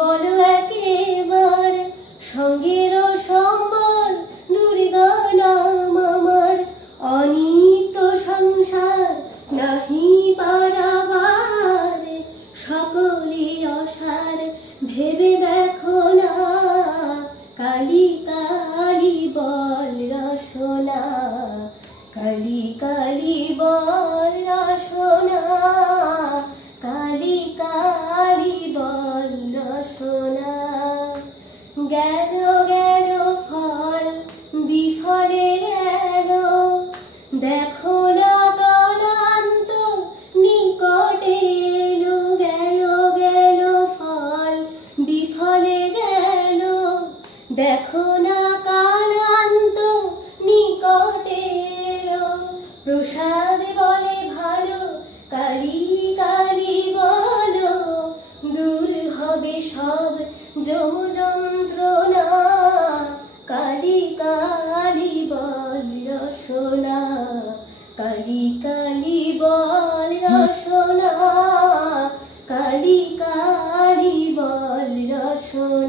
বলো একেবার সঙ্গের সম্বর দুর্গা নাম আমার অনিত্য সংসার নাহি পারাবার সকলে অসার ভেবে দেখো না কালী কালী বল রসনা কালী কালী বল রসনা কালী কালী বল রসনা গেল গেল ফল বিফলে গেল দেখো না কালান্ত নিকটে এলো গেল গেল ফল বিফলে গেল দেখো না কালান্ত নিকটে এলো প্রসাদ বলে ভালো কালী কালী বলো দূর হবে সব যম যন্ত্রণা কালী কালী বল রসনা কালী কালী বল রসনা কালী কালী বল রসনা।